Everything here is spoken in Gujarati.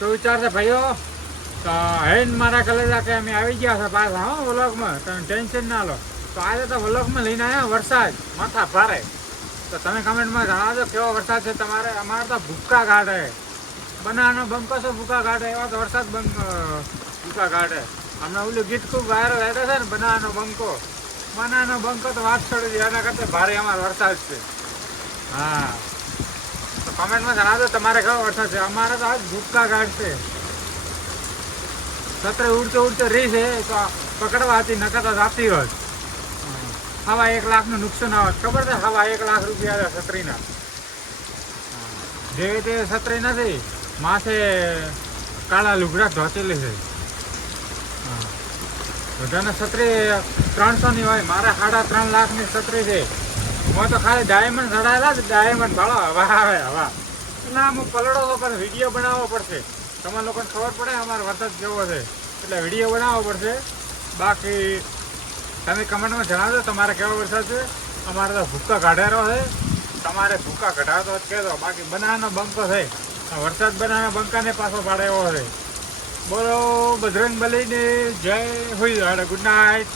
તો વિચાર છે ભાઈઓ તો હેન મારા કલેજા કે અમે આવી ગયા છે પાછા હો વ્લોગમાં, તમે ટેન્શન ના લો. તો આજે તો વ્લોગમાં લઈને આવ્યા વરસાદ માથા ભારે. તો તમે કમેન્ટમાં જણાવજો કેવો વરસાદ છે તમારે. અમારે તો ભૂક્કા ઘાટે બનાનો બંકો છે, ભૂકા ઘાટે એવા તો વરસાદ ભૂકા ઘાટે. હમણાં ઓલું ગીત ખૂબ વાયરલ હેડે છે ને, બનાનો બંકો તો વાત છોડી દે, એના કરતા ભારે અમારો વરસાદ છે. હા, તો કમેન્ટમાં જણાવજો તમારે કેવો વરસાદ છે. અમારે તો આજ ભૂક્કા ઘાટ છે. છત્રે ઉડતો રહી છે તો પકડવા હતી, નકર તો જાતી હોત. હવા 1 લાખનું નુકસાન આવત, ખબર છે? હવા 1 લાખ રૂપિયા છત્રીના. જેવી તે છત્રી નથી, માથે કાળા લુગડા ધોચેલી છે. બધાને છત્રી 300 ની હોય, મારે 3.5 લાખની છત્રી છે. હું તો ખાલી ડાયમંડ ચડાયેલા જ, ડાયમંડ ભાડો હવા આવે હવા. ના હું પલડો તો પણ વિડીયો બનાવવો પડશે, તમારા લોકોને ખબર પડે અમારો વરસાદ કેવો છે, એટલે વિડીયો બનાવવો પડશે. બાકી તમે કમેન્ટમાં જણાવજો તમારે કેવો વરસાદ છે. અમારે તો ભૂક્કા કાઢેલો છે, તમારે ભૂક્કા કઢાવતો જ કહેતો. બાકી બનાવવાનો બંકો છે, વરસાદ બનાવવાનો બંકાને પાછો પાડે એવો છે. બોલો બજરંગ બલીને જય હોય. Good night.